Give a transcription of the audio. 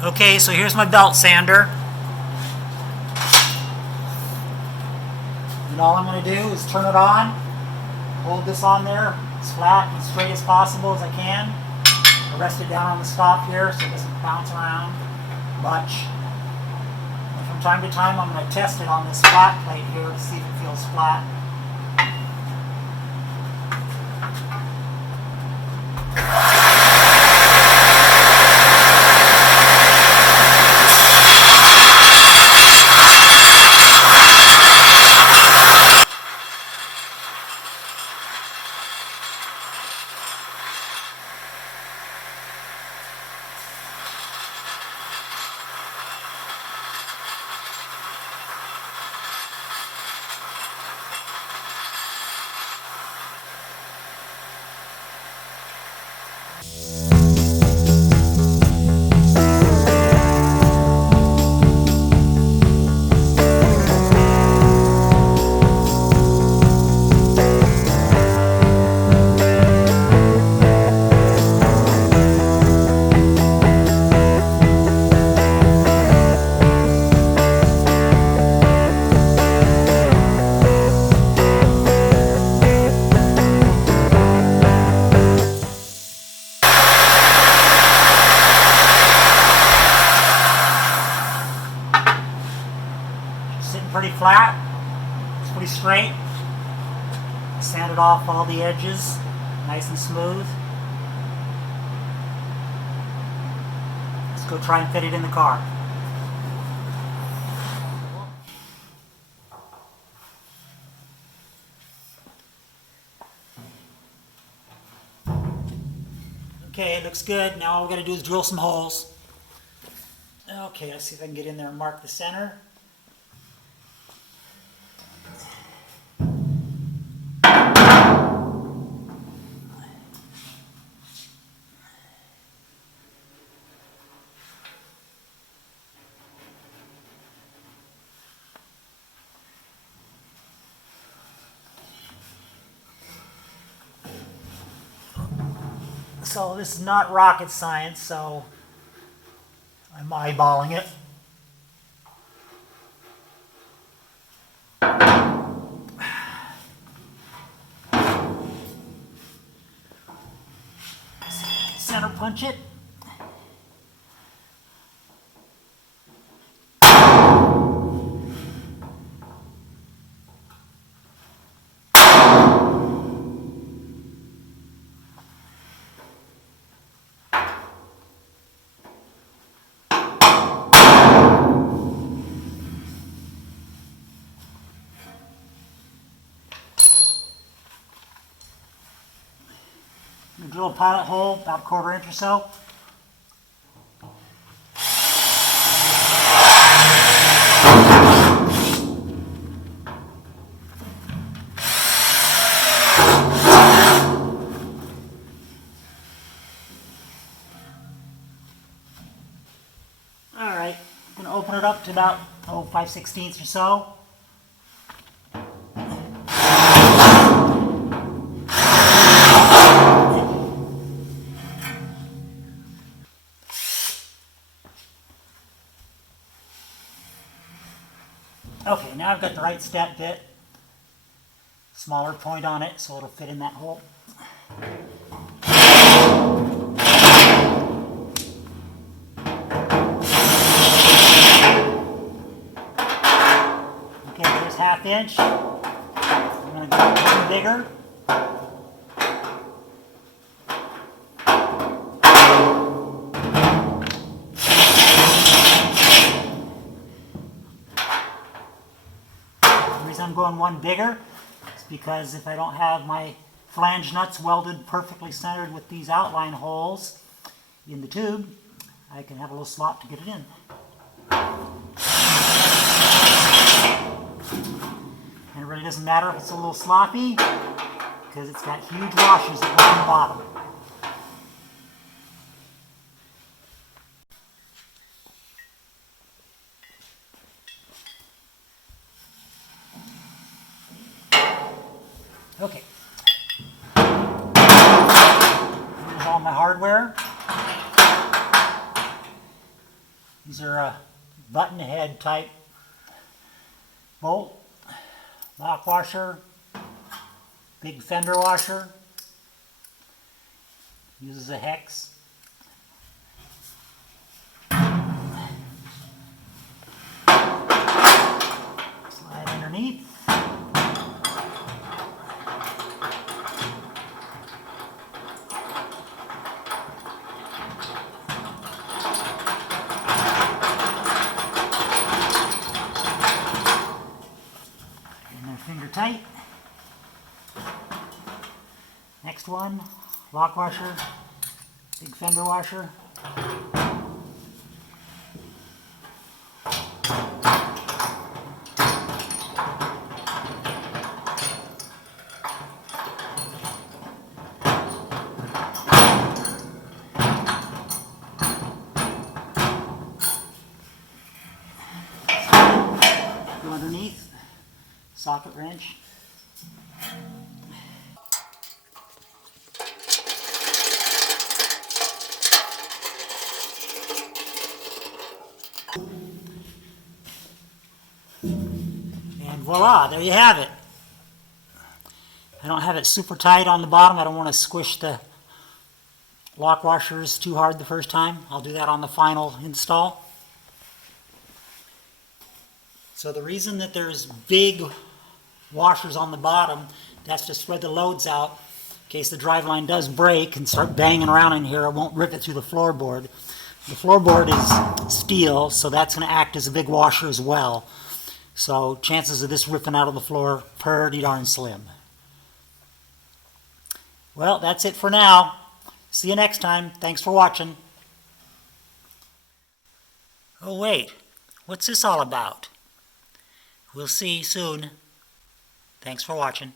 Okay, so here's my belt sander. And all I'm going to do is turn it on, hold this on there as flat and straight as possible as I can. I rest it down on the stop here so it doesn't bounce around much. And from time to time I'm going to test it on this flat plate here to see if it feels flat. Sitting pretty flat, it's pretty straight. Sanded off all the edges, nice and smooth. Let's go try and fit it in the car. Okay, it looks good. Now all we're going to do is drill some holes. Okay, let's see if I can get in there and mark the center. So this is not rocket science, so I'm eyeballing it. Center punch it. Drill a pilot hole about 1/4 inch or so. Alright, I'm going to open it up to about 5/16 or so. Okay, now I've got the right step bit, smaller point on it so it'll fit in that hole. Okay, there's 1/2 inch. I'm going to go even bigger. I'm going one bigger. It's because if I don't have my flange nuts welded perfectly centered with these outline holes in the tube, I can have a little slop to get it in. And it really doesn't matter if it's a little sloppy because it's got huge washers that go on the bottom. Okay. Here's all my hardware. These are a button head type bolt, lock washer, big fender washer, uses a hex. Slide underneath. Finger tight. Next one, lock washer, big fender washer. Go underneath, socket wrench. And voila, there you have it. I don't have it super tight on the bottom. I don't want to squish the lock washers too hard the first time. I'll do that on the final install. So the reason that there's big washers on the bottom, that's to spread the loads out in case the driveline does break and start banging around in here. It won't rip it through the floorboard. The floorboard is steel, so that's going to act as a big washer as well. So chances of this ripping out of the floor pretty darn slim. Well, that's it for now. See you next time. Thanks for watching. Oh wait, what's this all about? We'll see soon. Thanks for watching.